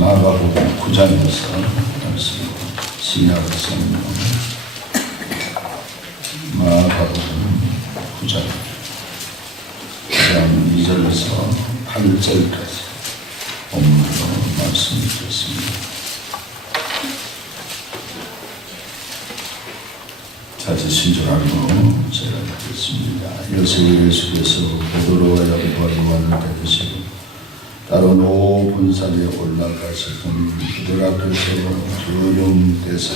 마가복음 9장에서 신약을 성경 마가복음 9장 2절에서 8절까지 본문으로 말씀드렸습니다. 찾으신 줄 알고 제가 하겠습니다. 요새 예수께서 베드로와 야고보와 요한을 데리시고 따로 높은 산에 올라가시더니 그들 앞에서 조용되사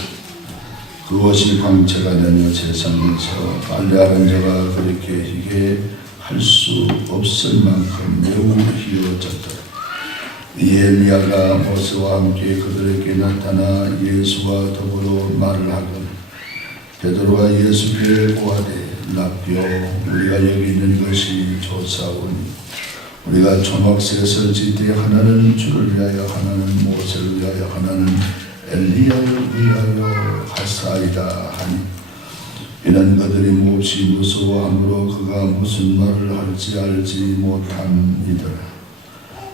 그것이 광채가 되며 세상에서 빨래하는 자가 그렇게 희게 할 수 없을 만큼 매우 희어졌더라. 엘리야가 모세와 함께 그들에게 나타나 예수와 더불어 말을 하거늘 베드로가 예수께 고하되 라비여 우리가 여기 있는 것이 좋사오니 우리가 초막셋을 짓되 하나는 주를 위하여 하나는 모세를 위하여 하나는 엘리야를 위하여 하사이다 하니 이는 그들이 몹시 무서워하므로 그가 무슨 말을 할지 알지 못함이더라.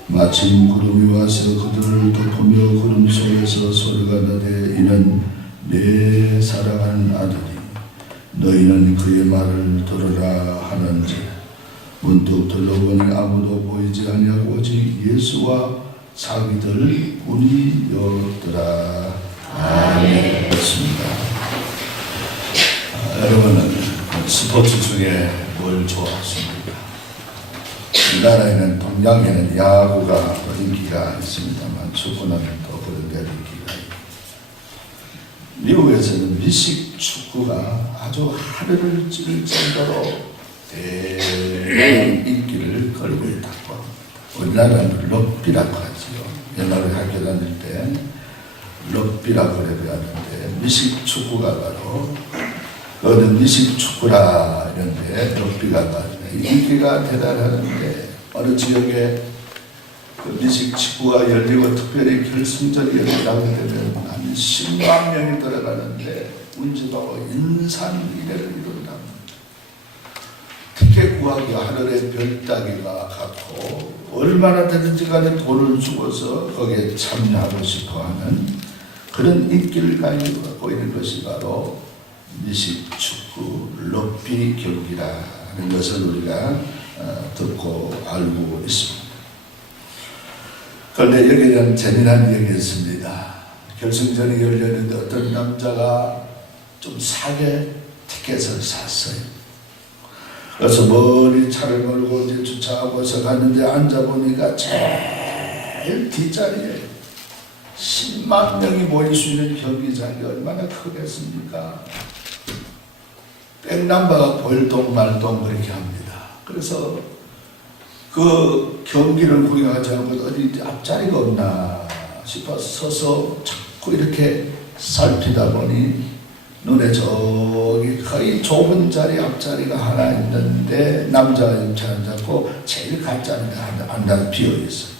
마침 구름이 와서 그들을 덮으며 구름 속에서 소리가 나되 이는 내 사랑하는 아들이 너희는 그의 말을 들으라 하는지라. 문득 둘러보니 아무도 보이지 아니하고 오직 예수와 자기들 뿐이었더라. 아멘. 그렇습니다. 여러분은 스포츠 중에 뭘 좋아하십니까? 우리나라에는 동양에는 야구가 인기가 있습니다만 축구는 또 그런 데 인기가 있고 미국에서는 미식 축구가 아주 하늘을 찌를 정도로 대단한 인기를 끌고 있다고 합니다. 우리나라는 럭비라고 하지요. 옛날에 학교 다닐 때 럭비라고 배웠는데 미식 축구가 바로 그거는 미식 축구라 이런데 럭비가 바로 인기가 대단하는데 어느 지역에 그 미식 축구가 열리고 특별히 결승전이 열리라고 되면 한 10만 명이 들어가는데 운집하고 인산이래를 이룬다. 티켓 구하기 하늘의 별 따기가 같고 얼마나 되든지 간에 돈을 주고서 거기에 참여하고 싶어하는 그런 인기를 가지고 있는 것이 바로 미식축구 럭비 경기라는 것을 우리가 듣고 알고 있습니다. 그런데 여기는 재미난 얘기가 있습니다. 결승전이 열렸는데 어떤 남자가 좀 싸게 티켓을 샀어요. 그래서 멀리 차를 몰고 이제 주차하고서 갔는데 앉아보니까 제일 뒷자리에 10만 명이 모일 수 있는 경기장이 얼마나 크겠습니까? 백남바가 볼동말동 그렇게 합니다. 그래서 그 경기를 구경하지 않고 어디 앞자리가 없나 싶어서 서서 자꾸 이렇게 살피다 보니 눈에 저기 거의 좁은 자리 앞자리가 하나 있는데 남자가 이렇게 앉았고 제일 가짜리가 하나 비어있어요.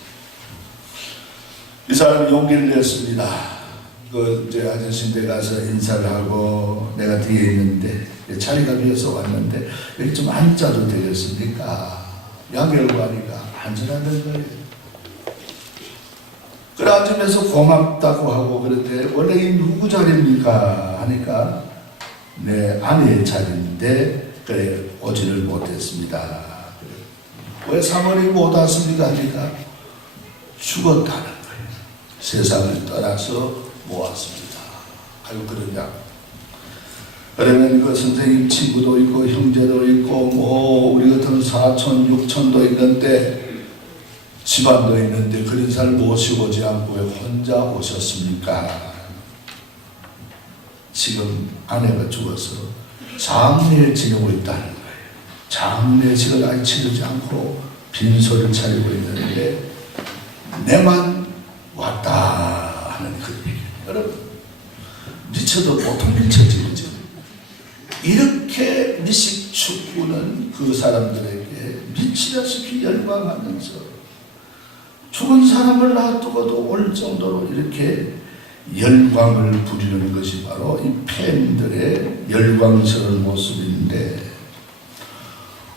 이 사람이 용기를 냈습니다. 그 이제 아저씨인데 가서 인사를 하고 내가 뒤에 있는데 자리가 비어서 왔는데 여기 좀 앉아도 되겠습니까? 양결관이가 앉으라는 거예요. 그래 앉으면서 고맙다고 하고 그런데 원래 이 누구 자리입니까? 하니까 내 아내의 자리인데 그래 오지를 못했습니다. 왜 사모님 못 왔습니까? 하니까 죽었다는 거예요. 세상을 떠나서 못 왔습니다. 아유 그러냐? 그러면 그 선생님 친구도 있고 형제도 있고 뭐 우리 같은 사촌 육촌도 있는데 집안도 있는데 그런 사람을 모시고 오지 않고 왜 혼자 오셨습니까? 지금 아내가 죽어서 장례를 지내고 있다는 거예요. 장례식을 아직 치르지 않고 빈소를 차리고 있는데 내만 왔다 하는 그 얘기. 여러분 미쳐도 보통 미쳐지죠. 이렇게 미식축구는 그 사람들에게 미치다시피 열광하면서 죽은 사람을 놔두고도 올 정도로 이렇게 열광을 부리는 것이 바로 이 팬들의 열광스러운 모습인데,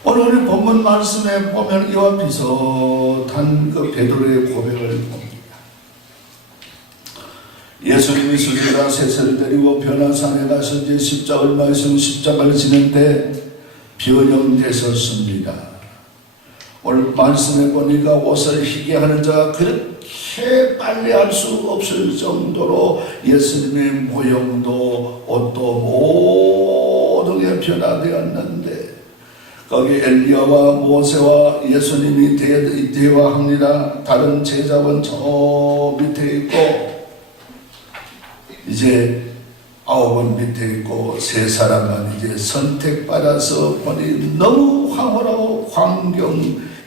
오늘 우리 본문 말씀에 보면 이와 비슷한 그 베드로의 고백을 봅니다. 예수님이 수리가 셋을 데리고 변화산에 가서 이제 십자가 얼마에서 십자가를 지는데 변형되셨습니다. 오늘 말씀해 보니까 옷을 희게 하는 자가 그렇게 빨리 할 수 없을 정도로 예수님의 모형도 옷도 모든 게 변화되었는데, 거기 엘리야와 모세와 예수님이 대화합니다. 다른 제자분 저 밑에 있고, 이제 9은 밑에 있고, 세 사람만 이제 선택받아서 보니 너무 황홀하고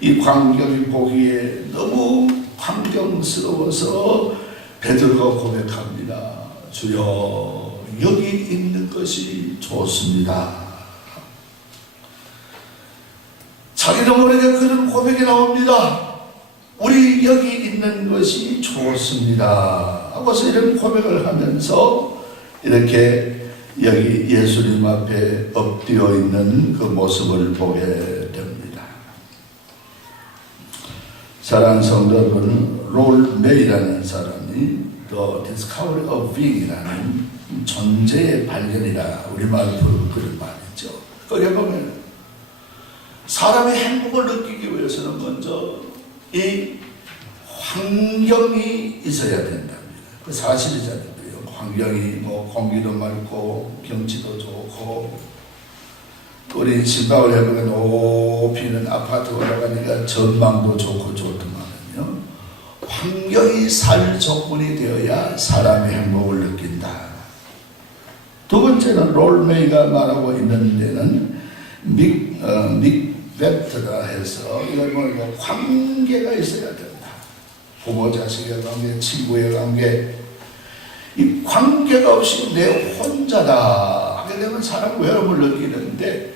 이 광경이 보기에 너무 광경스러워서 베드로가 고백합니다. 주여, 여기 있는 것이 좋습니다. 자기도 모르게 그런 고백이 나옵니다. 우리 여기 있는 것이 좋습니다 하고서 이런 고백을 하면서 이렇게 여기 예수님 앞에 엎드려 있는 그 모습을 보게 됩니다. 사랑하는 성도 여러분, 롤 메이라는 사람이 The Discovery of Being이라는 존재의 발견이라 우리말로 그런 말이죠. 거기에 보면 사람이 행복을 느끼기 위해서는 먼저 이 환경이 있어야 된답니다. 그 사실이잖아요. 환경이 뭐 공기도 맑고 경치도 좋고, 우리 생각을 해보면 높이는 아파트 올라가니까 전망도 좋고 좋더만요. 환경이 살 조건이 되어야 사람의 행복을 느낀다. 두 번째는 롤메이가 말하고 있는 데는 믹베트라 해서 이걸 보니까 관계가 있어야 된다. 부모 자식의 관계, 친구의 관계, 이 관계가 없이 내 혼자다 하게 되면 사람 외로움을 느끼는데,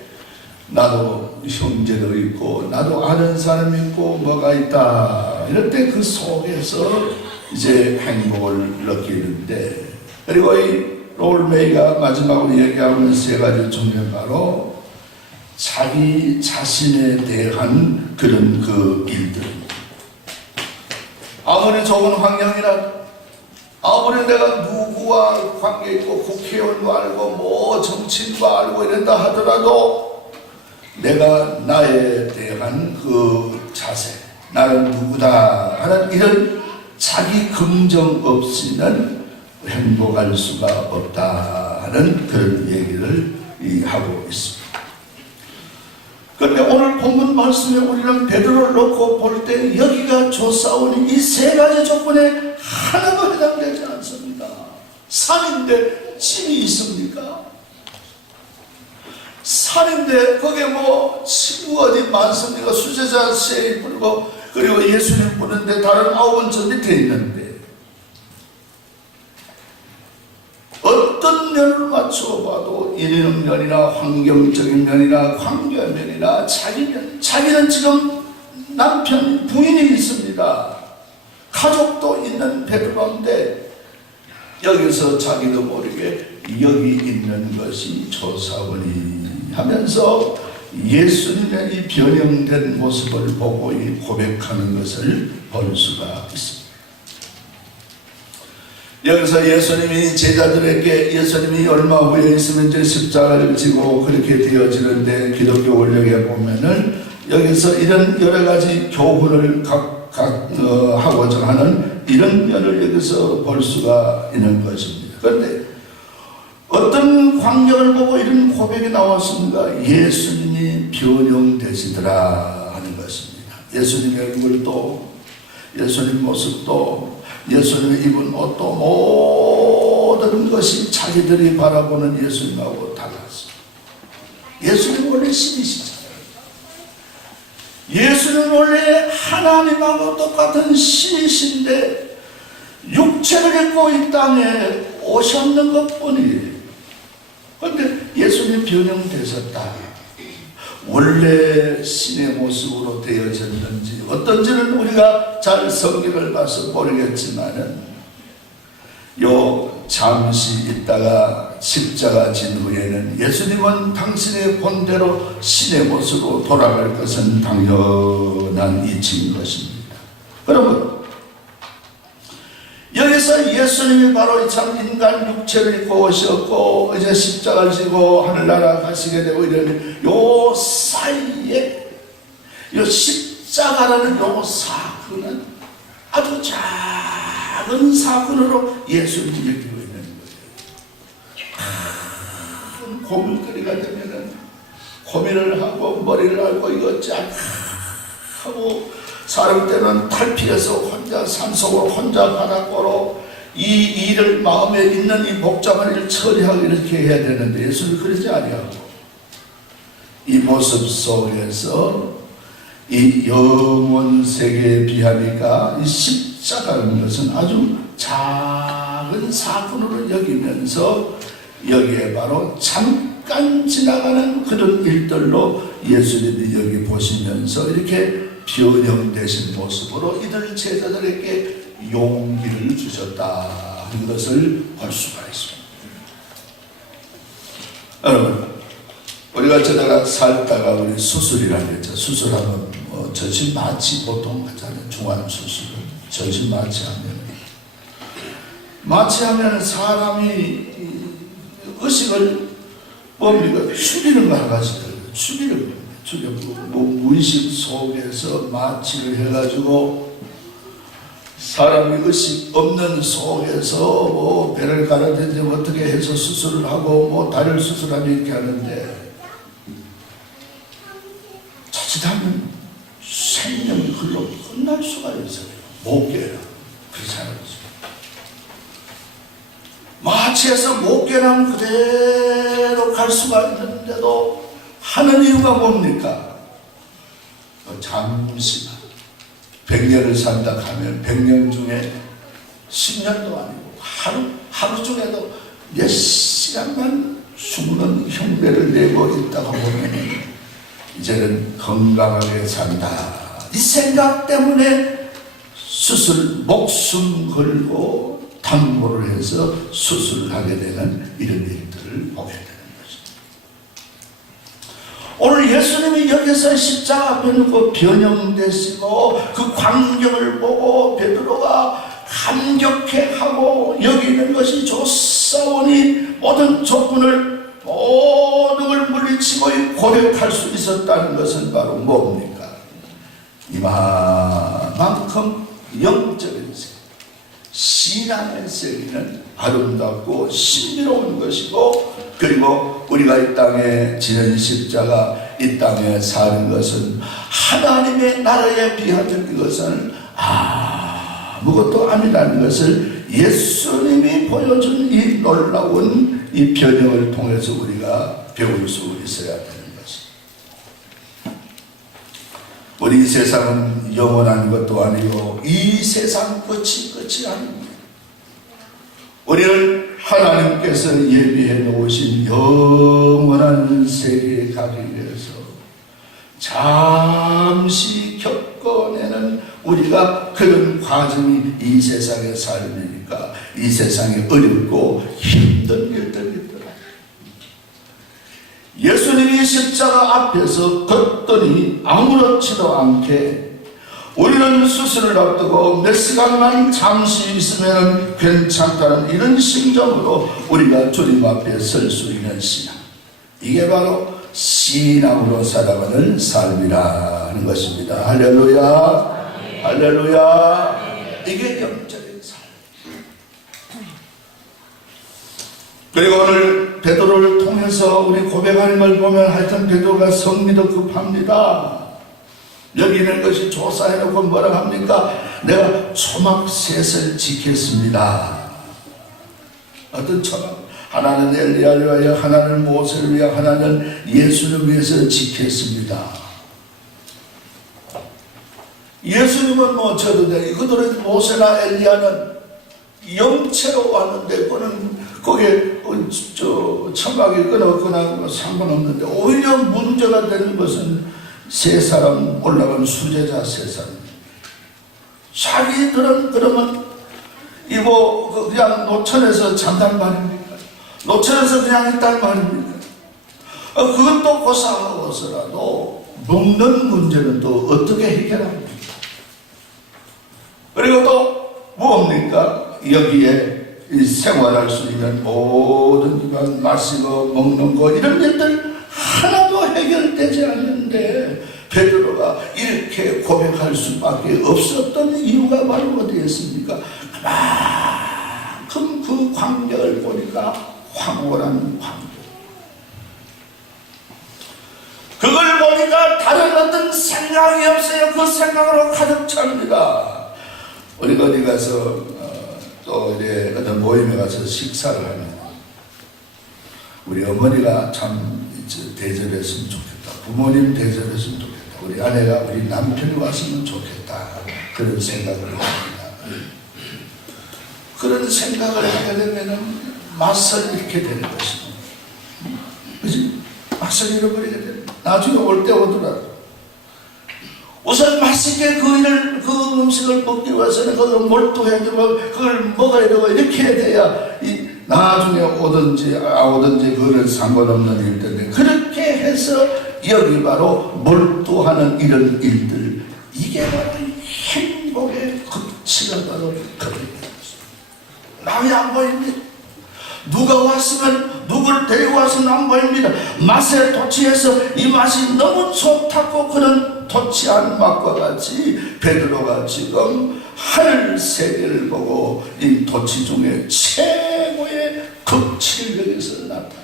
나도 형제도 있고 나도 아는 사람이 있고 뭐가 있다, 이럴 때 그 속에서 이제 행복을 느끼는데, 그리고 이 롤메이가 마지막으로 얘기하는 세 가지 중요한 바로 자기 자신에 대한 그런 그 일들입니다. 아무리 좋은 환경이라, 아무리 내가 누구와 관계 있고 국회의원도 알고 뭐 정치인도 알고 이런다 하더라도 내가 나에 대한 그 자세, 나는 누구다 하는 이런 자기 긍정 없이는 행복할 수가 없다 하는 그런 얘기를 하고 있습니다. 그런데 오늘 본문 말씀에 우리는 베드로를 놓고 볼 때 여기가 조사오니 이 세 가지 조건에 하나도 해당되지 않습니다. 산인데 짐이 있습니까? 산인데 거기에 뭐 친구 어디 많습니까? 수제자 세 부르고 그리고 예수님 부르는데 다른 9은 저 밑에 있는데, 어떤 면을 맞추어 봐도 인륜 면이나 환경적인 면이나 관계 면이나 자기는 지금 남편 부인이 있습니다. 가족도 있는 베드로인데 여기서 자기도 모르게 여기 있는 것이 조사원이 하면서 예수님의 이 변형된 모습을 보고 고백하는 것을 볼 수가 있습니다. 여기서 예수님이 제자들에게, 예수님이 얼마 후에 있으면 이제 십자가를 지고 그렇게 되어지는데, 기독교 원력에 보면은 여기서 이런 여러 가지 교훈을 하고자 하는 이런 면을 여기서 볼 수가 있는 것입니다. 그런데 어떤 광경을 보고 이런 고백이 나왔습니까? 예수님이 변형되시더라 하는 것입니다. 예수님의 얼굴도, 예수님 모습도, 예수님의 입은 옷도 모든 것이 자기들이 바라보는 예수님하고 달랐습니다. 예수님 원래 신이시잖아요. 예수는 원래 하나님하고 똑같은 신이신데 육체를 입고 이 땅에 오셨는 것뿐이에요. 그런데 예수님 변형되셨다. 원래 신의 모습으로 되어졌는지 어떤지는 우리가 잘 성경을 봐서 모르겠지만은 잠시 있다가 십자가 진 후에는 예수님은 당신의 본대로 신의 모습으로 돌아갈 것은 당연한 이치인 것입니다. 여러분, 여기서 예수님이 바로 참 인간 육체를 입고 오셨고 이제 십자가를 지고 하늘나라 가시게 되고 이러는 요 사이에 요 십자가라는 요 사건은 아주 작은 사건으로 예수님이 여기고 있는 거예요. 고민거리가 되면은 고민을 하고 머리를 앓고 이것저것 하고 사람 때는 탈피해서 혼자 산속으로 혼자 바닷가로 이 일을 마음에 있는 이 복잡한 일을 처리하고 이렇게 해야 되는데 예수는 그러지 아니하고 이 모습 속에서 이 영원 세계에 비하니까 이 십자가라는 것은 아주 작은 사건으로 여기면서 여기에 바로 잠깐 지나가는 그런 일들로 예수님이 여기 보시면서 이렇게 변형되신 모습으로 이들 제자들에게 용기를 주셨다 하는 것을 볼 수가 있습니다. 여러분, 우리가 저다가 살다가 우리 수술이라고 했죠. 수술하면 전신 마취 보통 하잖아요. 중환 수술은 전신 마취하면 사람이 의식을 뭡니까? 죽이는 거 하나씩 죽이는 거예요. 무의식 속에서 마취를 해가지고 사람이 의식 없는 속에서 배를 갈아든지 어떻게 해서 수술을 하고 다리를 수술하면 이렇게 하는데 자칫하면 생명이 흘러 끝날 수가 있어요. 못 깨라. 그렇잖아요. 마취해서 못 깨라면 그대로 갈 수가 있는데도 하는 이유가 뭡니까? 잠시만 100년을 산다 하면 100년 중에 10년도 아니고 하루 중에도 몇 시간만 죽는 흉내를 내고 있다가 보면 이제는 건강하게 산다. 이 생각 때문에 목숨 걸고 담보를 해서 수술을 하게 되는 이런 일들을 보게 됩니다. 오늘 예수님이 여기서 십자가 앞에 놓고 변형되시고 그 광경을 보고 베드로가 감격해하고 여기는 것이 좋사오니 모든 조건을 모든 걸 물리치고 고백할 수 있었다는 것은 바로 뭡니까? 이만큼 영적인 세계, 신앙의 세계는 아름답고 신비로운 것이고 그리고 우리가 이 땅에 지는 십자가 이 땅에 사는 것은 하나님의 나라에 비하는 것은 아무것도 아니라는 것을 예수님이 보여준 이 놀라운 이 변형을 통해서 우리가 배울 수 있어야 되는 것입니다. 우리 이 세상은 영원한 것도 아니고 이 세상 끝이 아닙니다. 우리를 하나님께서 예비해 놓으신 영원한 세계에 가기 위해서 잠시 겪어내는 우리가 그런 과정이 이 세상의 삶이니까 이 세상이 어렵고 힘든 일들이더라. 예수님이 십자가 앞에서 걷더니 아무렇지도 않게 우리는 수술을 앞두고 몇 시간만 잠시 있으면 괜찮다는 이런 심정으로 우리가 주님 앞에 설 수 있는 신앙, 이게 바로 신앙으로 살아가는 삶이라는 것입니다. 할렐루야. 할렐루야. 이게 영적인 삶. 그리고 오늘 베드로를 통해서 우리 고백하는 걸 보면 하여튼 베드로가 성미도 급합니다. 여기 있는 것이 조사해놓고 뭐라고 합니까? 내가 초막셋을 지켰습니다. 어떤 초막? 하나는 엘리야를 위하여, 하나는 모세를 위하여, 하나는 예수를 위해서 지켰습니다. 예수님은 저도 그들은 모세나 엘리야는 영체로 왔는데 그는 거기에 천막이 끊었거나 상관없는데, 오히려 문제가 되는 것은 세 사람 올라간 수제자 세 사람. 자기들은 그러면 그냥 노천에서 잔단 말입니까? 노천에서 그냥 있단 말입니까? 그것도 고사하고서라도 먹는 문제는 또 어떻게 해결합니까? 그리고 또 뭡니까? 여기에 생활할 수 있는 모든 것, 마시고 먹는 거, 이런 일들 하나도 해결되지 않는데 베드로가 이렇게 고백할 수밖에 없었던 이유가 바로 어디였습니까? 그만큼 그 광경을 보니까 황홀한 광경, 그걸 보니까 다른 어떤 생각이 없어요. 그 생각으로 가득 찹니다. 우리가 어디 가서 또 이제 어떤 모임에 가서 식사를 하면 우리 어머니가 참 대접했으면 좋겠다, 부모님 대접했으면 좋겠다, 우리 아내가 우리 남편이 왔으면 좋겠다, 그런 생각을 합니다. 그런 생각을 하게 되면 맛을 잃게 되는 것입니다. 그지? 맛을 잃어버리게 됩니다. 나중에 올 때 오더라도 우선 맛있게 그 음식을 먹기 위해서는 그걸 몰두해야 되고 그걸 먹어야 되고 이렇게 해야 돼야 나중에 오든지 그거는 상관없는 일인데, 그렇게 해서 여기 바로 몰두하는 이런 일들, 이게 바로 행복의 극치가 바로 그겁니다. 남이 안 보입니다. 누가 왔으면 누구를 데리고 왔으면 안 보입니다. 맛에 도취해서 이 맛이 너무 좋다고 그런 도취한 맛과 같이 베드로가 지금 하늘 세계를 보고 이 도취 중에 최고의 극치를 여기서 나타냅니다.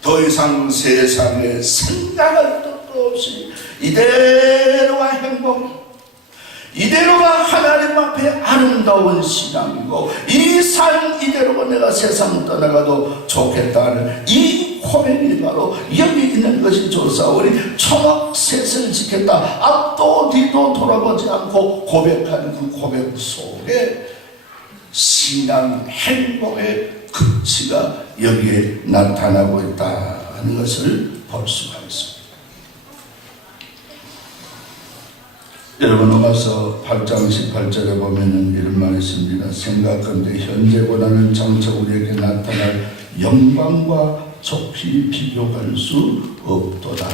더 이상 세상에 생각할 것도 없이 이대로가 행복, 이대로가 하나님 앞에 아름다운 신앙이고, 이 삶 이대로가 내가 세상 떠나가도 좋겠다는 이 고백이 바로 여기 있는 것이 좋사오니 초막셋을 지켰다, 앞도 뒤도 돌아보지 않고 고백하는 그 고백 속에 신앙 행복의 극치가 여기에 나타나고 있다는 것을 볼 수가 있습니다. 여러분, 로마서 8장 18절에 보면은 이런 말이 있습니다. 생각건대 현재 고난은 장차 우리에게 나타날 영광과 좁히 비교할 수 없도다.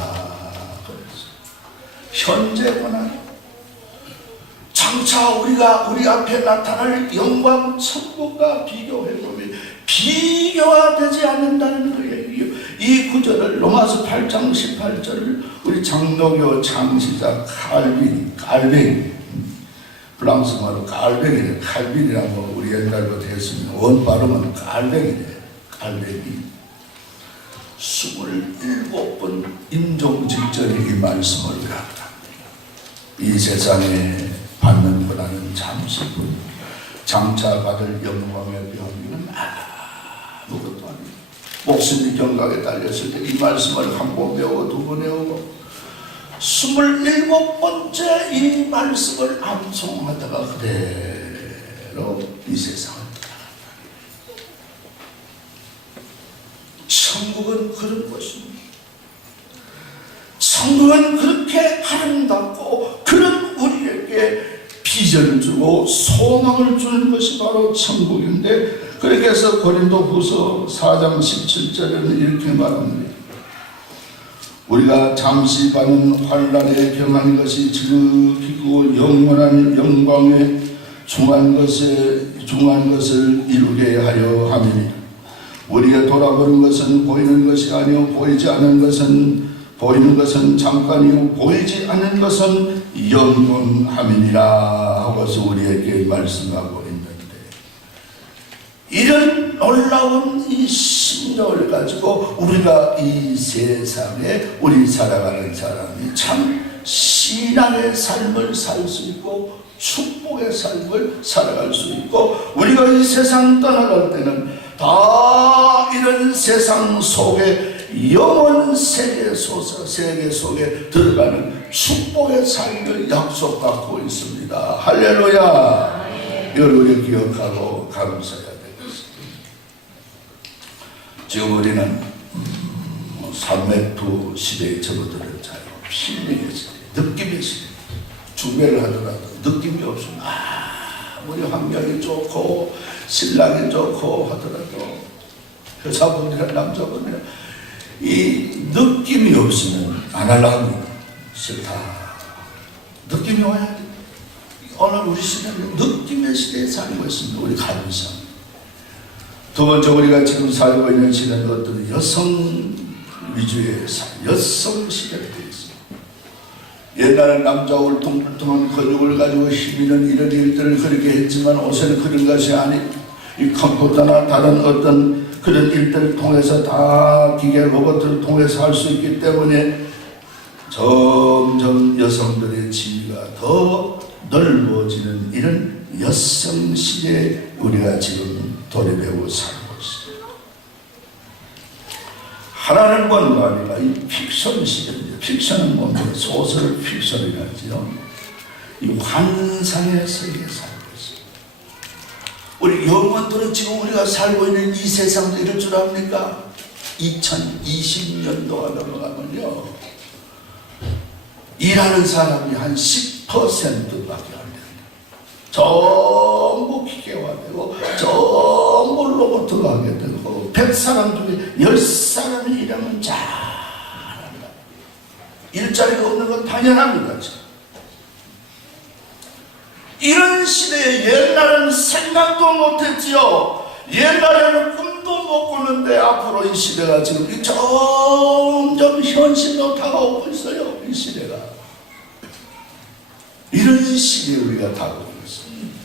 현재 고난, 장차 우리 앞에 나타날 영광, 천국과 비교해보면 비교가 되지 않는다는 거예요. 이 구절을, 로마서 8장 18절을 우리 장로교 창시자 칼빈, 프랑스 말로 칼빈이래. 칼빈이라고 우리 옛날부터 했습니다. 원 발음은 칼빈이래. 칼빈이 27번 임종 직전에 이 말씀을 갖다. 이 세상에 받는 고난은 잠시뿐, 장차 받을 영광의 병이는 아무것도 아닙니다. 목숨이 경각에 달렸을 때 이 말씀을 한 번 배우고 두 번 배우고 27번째 이 말씀을 암송하다가 그대로 이 세상을 떠난다. 천국은 그런 것입니다. 천국은 그렇게 아름답고 그런 우리에게 비전을 주고 소망을 주는 것이 바로 천국인데, 그렇게 해서 고린도후서 4장 17절에는 이렇게 말합니다. 우리가 잠시 받는 환난에 경한 것이 지극히고 영원한 영광에 중한 것을 이루게 하려 함이니, 우리가 돌아보는 것은 보이는 것이 아니요 보이지 않는 것은 잠깐이요 보이지 않는 것은 영원함이니라 하고서 우리에게 말씀하고 있는데, 이런 놀라운 이 신령을 가지고 우리가 이 세상에 우리 살아가는 사람이 참 신앙의 삶을 살 수 있고 축복의 삶을 살아갈 수 있고, 우리가 이 세상 떠나갈 때는 다 이런 세상 속에 영원 세계 속에 들어가는 축복의 삶을 약속받고 있습니다. 할렐루야. 이걸 우리 기억하고 감사해야 되겠습니다. 지금 우리는 산맥두 시대에 접어드는 자요, 필링의 시대, 느낌의 시대. 중매를 하더라도 느낌이 없으면 우리 환경이 좋고 신랑이 좋고 하더라도 여자분이나 남자분이나 이 느낌이 없으면 안 하려고 싫다. 느낌이 와야 돼. 오늘 우리 시대는 느낌의 시대에 살고 있습니다. 우리 가정상. 두 번째, 우리가 지금 살고 있는 시대는 어떤 여성 위주의 여성 시대가 되어 있습니다. 옛날엔 남자 울퉁불퉁한 근육을 가지고 힘있는 이런 일들을 그렇게 했지만 요새는 그런 것이 아닌 이 컴퓨터나 다른 어떤 그런 일들을 통해서 다 기계 로봇을 통해서 할 수 있기 때문에 점점 여성들의 지위가 더 넓어지는 이런 여성 시대에 우리가 지금 돌입하고 살고 있습니다. 하나는 뭔가 아니라 이 픽션 시대입니다. 픽션은 뭡니까? 소설 픽션이라지요. 이 환상의 세계에 살고 있습니다. 우리 영혼들은 지금 우리가 살고 있는 이 세상도 이럴 줄 압니까? 2020년도가 넘어가면요, 일하는 사람이 한 10%밖에 안 됩니다. 전부 기계화되고 전부 로봇으로 하게 되고 100사람 중에 10사람이 일하면 잘한다. 일자리가 없는 건 당연합니다. 이런 시대에 옛날에는 생각도 못했지요. 옛날에는 꿈도 못 꾸는데 앞으로 이 시대가 지금 점점 현실로 다가오고 있어요. 이 시대가. 이런 시대에 우리가 다가오고 있습니다.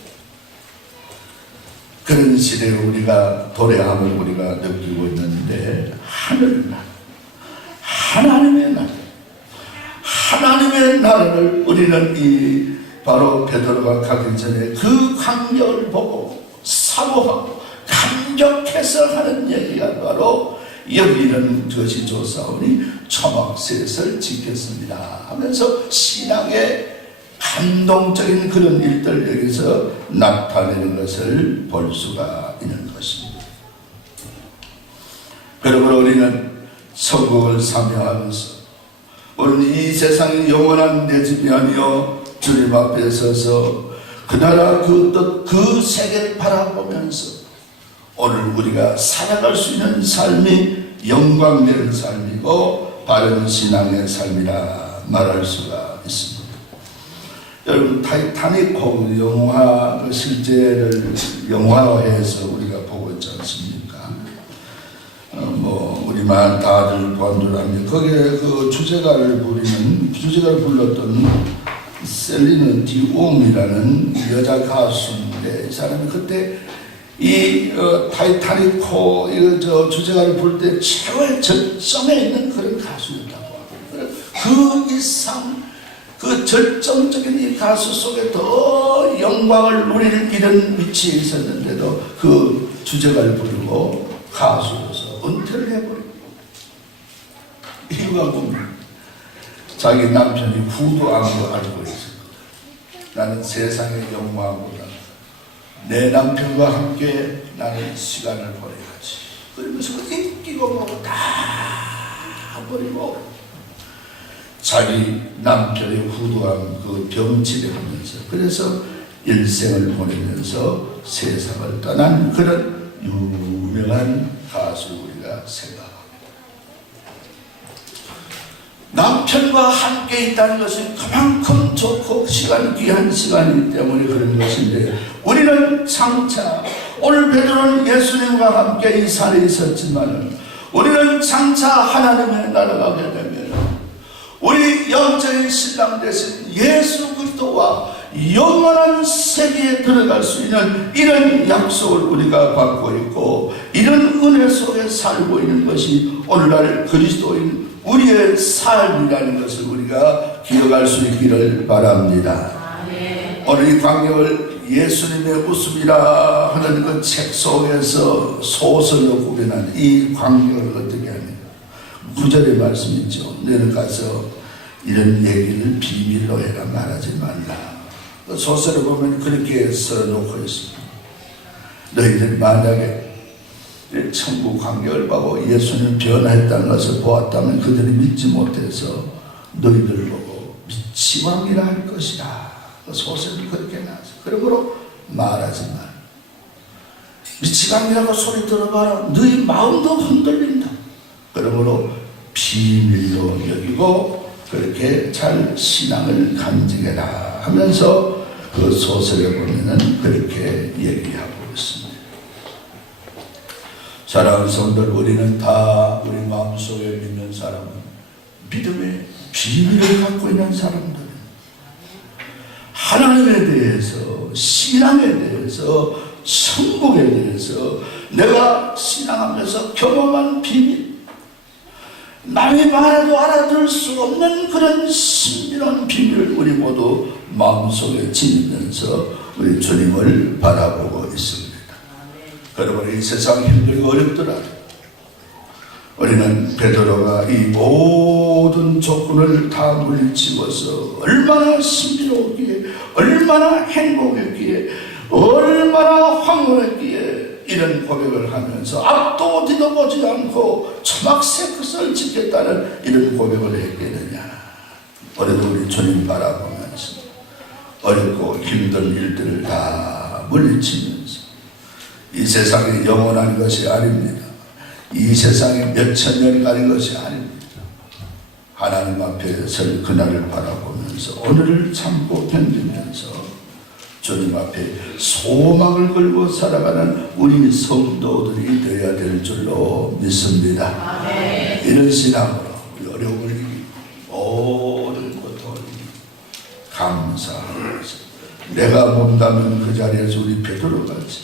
그런 시대에 우리가 도래함을 우리가 느끼고 있는데, 하나님의 나라를 우리는 바로 베드로가 가기 전에 그 광경을 보고 사모하고 감격해서 하는 얘기가 바로 여기는 것이 조사오니 초막셋을 지켰습니다 하면서 신앙의 감동적인 그런 일들 여기서 나타내는 것을 볼 수가 있는 것입니다. 그러므로 우리는 천국을 사명하면서 우리는 이 세상의 영원한 내 집이 아니요 주님 앞에 서서 그 나라 그 뜻 그 세계를 바라보면서 오늘 우리가 살아갈 수 있는 삶이 영광되는 삶이고 바른 신앙의 삶이라 말할 수가 있습니다. 여러분, 타이타닉 영화 실제를 영화화해서 우리가 보고 있지 않습니까? 우리만 다들 본줄 거기에 그 주제가를 불렀던 셀리느 디옹이라는 여자 가수인데, 이 사람이 그때 이 타이타닉 주제가를 부를 때 최고의 절정에 있는 그런 가수였다고 합니다. 그 이상 그 절정적인 이 가수 속에 더 영광을 누릴 이런 위치에 있었는데도 그 주제가를 부르고 가수로서 은퇴를 해버리고, 이유가 뭡니까? 자기 남편이 후두암을 알고 있습니다. 나는 세상의 영광보다 내 남편과 함께 나는 시간을 보내야지. 그러면서 인기고 뭐고 다 버리고 자기 남편의 후두암 그 병치를 하면서, 그래서 일생을 보내면서 세상을 떠난 그런 유명한 가수 우리가 생각합니다. 남편과 함께 있다는 것은 그만큼 좋고 귀한 시간이기 때문에 그런 것인데, 우리는 장차 오늘 베드로는 예수님과 함께 이 산에 있었지만 우리는 장차 하나님의 나라가 가게 되면 우리 영적인 신랑 되신 예수 그리스도와 영원한 세계에 들어갈 수 있는 이런 약속을 우리가 받고 있고, 이런 은혜 속에 살고 있는 것이 오늘날 그리스도인 우리의 삶이라는 것을 우리가 기억할 수 있기를 바랍니다. 오늘 이 광경을 예수님의 웃음이라 하는 그 책 속에서 소설로 구별한 이 광경을 어떻게 합니까? 9절의 말씀이 있죠. 너는 가서 이런 얘기를 비밀로 해라, 말하지 말라. 소설에 보면 그렇게 써놓고 있습니다. 너희들 만약에 천국 관계를 보고 예수님 변화했다는 것을 보았다면 그들이 믿지 못해서 너희들 보고 미치광이라 할 것이다. 소설이 그렇게 나왔어요. 그러므로 말하지 말. 미치광이라고 소리 들어봐라. 너희 마음도 흔들린다. 그러므로 비밀로 여기고 그렇게 잘 신앙을 간직해라 하면서 그 소설에 보면은 그렇게 얘기하고 있습니다. 사랑하는 성도들, 우리는 다 우리 마음속에 믿는 사람은 믿음의 비밀을 갖고 있는 사람들, 하나님에 대해서, 신앙에 대해서, 천국에 대해서 내가 신앙하면서 경험한 비밀, 남이 말해도 알아들 수 없는 그런 신비로운 비밀을 우리 모두 마음속에 지니면서 우리 주님을 바라보고 있습니다. 여러분, 이 세상 힘들고 어렵더라도 우리는 베드로가 이 모든 조건을 다 물리치고서 얼마나 신비로웠기에, 얼마나 행복했기에, 얼마나 황홀했기에 이런 고백을 하면서 앞도 뒤도 보지 않고 초막새 끝을 지켰다는 이런 고백을 했겠느냐. 오늘도 우리 주님 바라보면서 어렵고 힘든 일들을 다 물리치면서 이 세상이 영원한 것이 아닙니다. 이 세상에 몇천 년이 가는 것이 아닙니다. 하나님 앞에 설 그날을 바라보면서 오늘을 참고 견디면서 주님 앞에 소망을 걸고 살아가는 우리 성도들이 되어야 될 줄로 믿습니다. 아멘. 이런 신앙으로 우리 어려움을 이기고 모든 고통을 이기고 감사하면서 내가 몸담은 그 자리에서 우리 베드로같이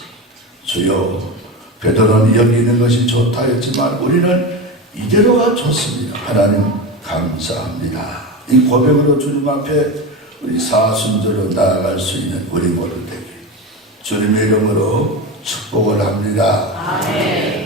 주여, 베드로는 여기 있는 것이 좋다 했지만 우리는 이대로가 좋습니다. 하나님 감사합니다. 이 고백으로 주님 앞에 우리 사순절로 나아갈 수 있는 우리 모두 되게 주님의 이름으로 축복을 합니다. 아멘.